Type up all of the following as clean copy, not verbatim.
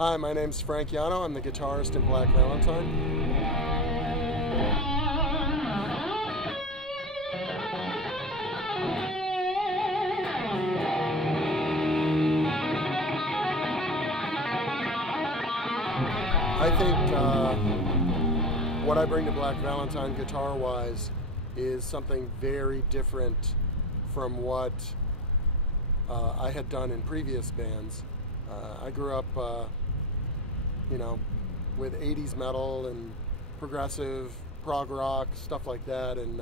Hi, my name's Frank Yano. I'm the guitarist in Black Valentine. I think what I bring to Black Valentine guitar-wise is something very different from what I had done in previous bands. I grew up, with 80s metal and progressive prog rock, stuff like that, and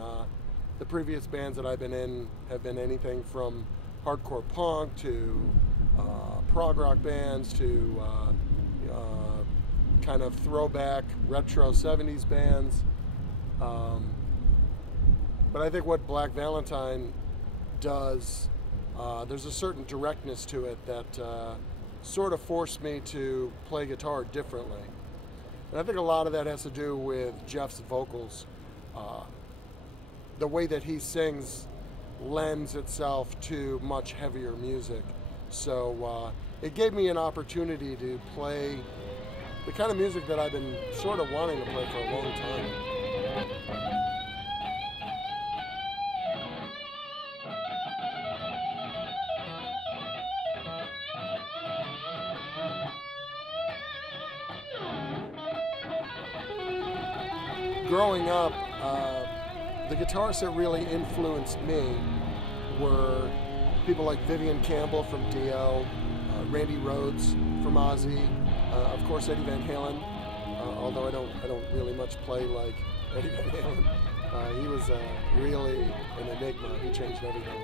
the previous bands that I've been in have been anything from hardcore punk to prog rock bands to kind of throwback retro 70s bands. But I think what Black Valentine does, there's a certain directness to it that sort of forced me to play guitar differently. And I think a lot of that has to do with Jeff's vocals. The way that he sings lends itself to much heavier music. So it gave me an opportunity to play the kind of music that I've been sort of wanting to play for a long time. Growing up, the guitarists that really influenced me were people like Vivian Campbell from Dio, Randy Rhoads from Ozzy, of course Eddie Van Halen, although I don't really much play like Eddie Van Halen. He was really an enigma. He changed everything.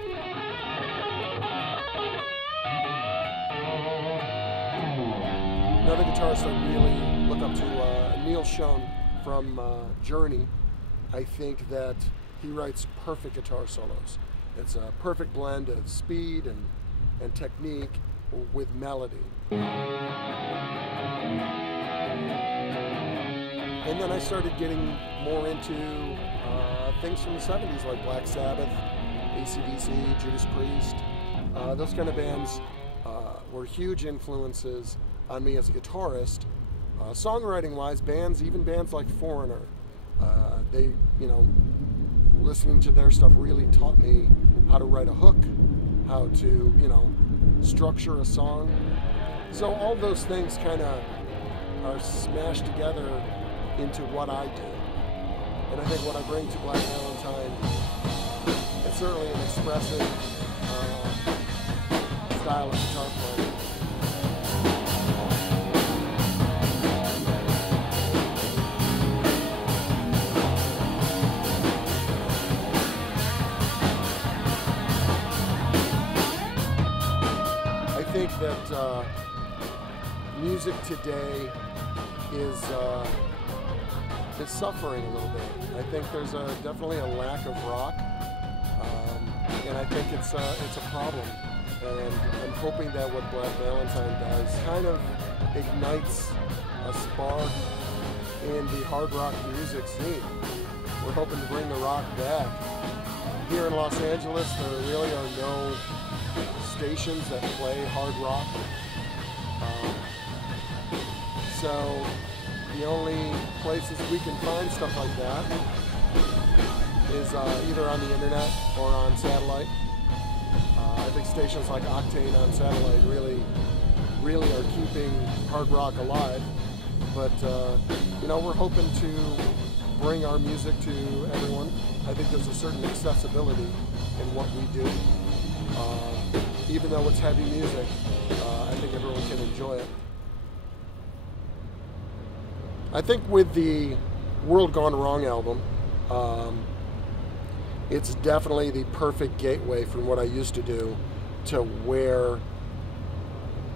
Another guitarist I really look up to, Neil Schon from Journey. I think that he writes perfect guitar solos. It's a perfect blend of speed and technique with melody. And then I started getting more into things from the 70s like Black Sabbath, AC/DC, Judas Priest. Those kind of bands were huge influences on me as a guitarist. Songwriting-wise, even bands like Foreigner, listening to their stuff really taught me how to write a hook, how to, structure a song. So all those things kind of are smashed together into what I do. And I think what I bring to Black Valentine is certainly an expressive style of guitar playing. I think that music today is suffering a little bit. I think there's definitely a lack of rock, and I think it's a problem. And I'm hoping that what Black Valentine does kind of ignites a spark in the hard rock music scene. We're hoping to bring the rock back. Here in Los Angeles, there really are no stations that play hard rock. So the only places we can find stuff like that is either on the internet or on satellite. I think stations like Octane on satellite really are keeping hard rock alive. But we're hoping to bring our music to everyone. I think there's a certain accessibility in what we do. Even though it's heavy music, I think everyone can enjoy it. I think with the World Gone Wrong album, it's definitely the perfect gateway from what I used to do to where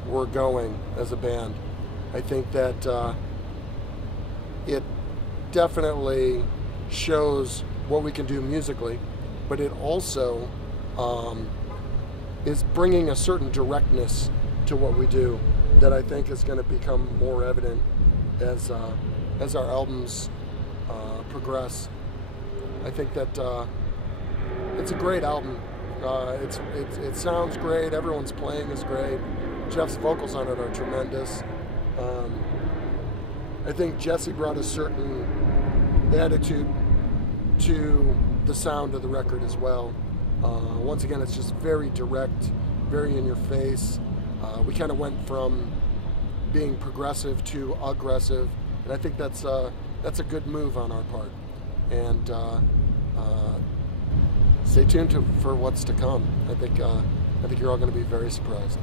we're going as a band. I think that it definitely shows what we can do musically, but it also is bringing a certain directness to what we do that I think is going to become more evident as our albums progress. I think that it's a great album. It sounds great. Everyone's playing is great. Jeff's vocals on it are tremendous. I think Jesse brought a certain attitude to the sound of the record as well. Once again, it's just very direct, very in your face. We kind of went from being progressive to aggressive, and I think that's a good move on our part. And stay tuned for what's to come. I think you're all going to be very surprised.